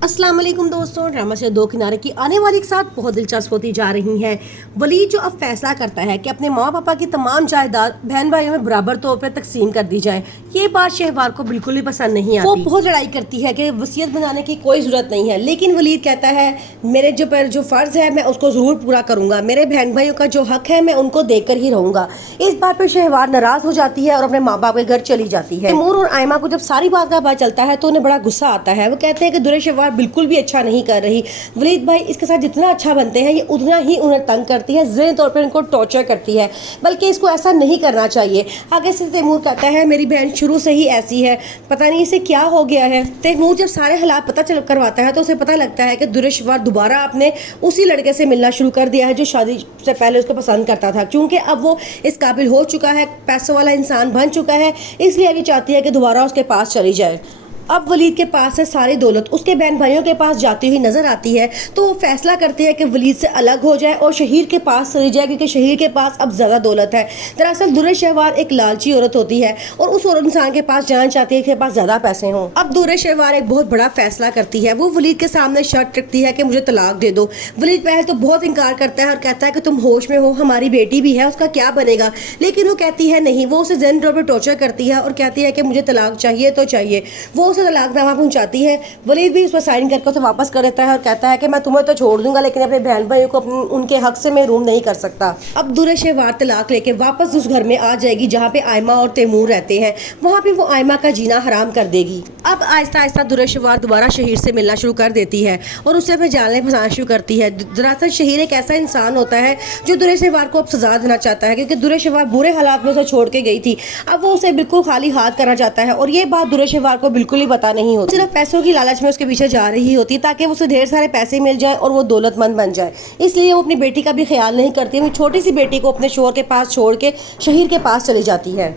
अस्सलाम वालेकुम दोस्तों, ड्रामा से दो किनारे की आने वाली एक साथ बहुत दिलचस्प होती जा रही है। वलीद जो अब फैसला करता है कि अपने माँ पापा की तमाम जायदाद बहन भाइयों में बराबर तौर पर तकसीम कर दी जाए। ये बात शहवार को बिल्कुल भी पसंद नहीं आती। वो बहुत लड़ाई करती है कि वसीयत बनाने की कोई जरूरत नहीं है, लेकिन वलीद कहता है मेरे जो फर्ज है मैं उसको जरूर पूरा करूंगा, मेरे बहन भाइयों का जो हक है मैं उनको देकर ही रहूंगा। इस बात पर शहवार नाराज हो जाती है और अपने माँ बाप के घर चली जाती है। तैमूर और आयमा को जब सारी बात का पता चलता है तो उन्हें बड़ा गुस्सा आता है। वो कहते हैं कि दुरे शहवार बिल्कुल भी अच्छा नहीं कर रही, वलीद भाई इसके साथ जितना अच्छा बनते हैं ये उतना ही उन्हें तंग करती है, ज़हनी तौर पर उनको टॉर्चर करती है, बल्कि इसको ऐसा नहीं करना चाहिए। आगे से तैमूर कहता है मेरी बहन शुरू से ही ऐसी है, पता नहीं इसे क्या हो गया है। तैमूर जब सारे हालात पता चल करवाता है तो उसे पता लगता है कि दुरे शहवार दोबारा अपने उसी लड़के से मिलना शुरू कर दिया है जो शादी से पहले उसको पसंद करता था, क्योंकि अब वो इस काबिल हो चुका है, पैसों वाला इंसान बन चुका है, इसलिए अभी चाहती है कि दोबारा उसके पास चली जाए। अब वलीद के पास है सारी दौलत, उसके बहन भाइयों के पास जाती हुई नजर आती है, तो वो फैसला करती है कि वलीद से अलग हो जाए और शहीर के पास चली जाए, क्योंकि शहीर के पास अब ज़्यादा दौलत है। दरअसल दुर्र शहवार एक लालची औरत होती है और उस और इंसान के पास जाना चाहती है कि पास ज़्यादा पैसे हों। अब दुर्र शहवार एक बहुत बड़ा फैसला करती है, वो वलीद के सामने शर्त रखती है कि मुझे तलाक दे दो। वलीद पहले तो बहुत इनकार करता है और कहता है कि तुम होश में हो, हमारी बेटी भी है, उसका क्या बनेगा, लेकिन वो कहती है नहीं। वो उसे ज़हनी तौर पर टॉर्चर करती है और कहती है कि मुझे तलाक चाहिए तो चाहिए। वो उसे तलाकनामा पहुंचाती है। वलीद भी उस पर साइन करके उसे वापस कर देता है और कहता है कि मैं तुम्हें तो छोड़ दूंगा, लेकिन अपने बहन भाइयों को उनके हक से महरूम नहीं कर सकता। अब दुर्र शहवार तलाक लेके वापस उस घर में आ जाएगी जहाँ पे आयमा और तैमूर रहते हैं, वहाँ पे वो आयमा का जीना हराम कर देगी। अब आहिस्ता आहिस्ता दुर्र शहवार दोबारा शहीर से मिलना शुरू कर देती है और उससे अपने जाले फंसाना शुरू करती है। दरअसल शहीर एक ऐसा इंसान होता है जो दुर्र शहवार को अब सजा देना चाहता है, क्योंकि दुर्र शहवार बुरे हालात में उसे छोड़ के गई थी। अब वो उसे बिल्कुल खाली हाथ करना चाहता है और ये बात दुर्र शहवार को बिल्कुल ही पता नहीं होती, सिर्फ पैसों की लालच में उसके पीछे जा रही होती है ताकि उसे ढेर सारे पैसे मिल जाए और वो दौलतमंद बन जाए। इसलिए वो अपनी बेटी का भी ख्याल नहीं करती, वो छोटी सी बेटी को अपने शोहर के पास छोड़ के शहीर के पास चली जाती है।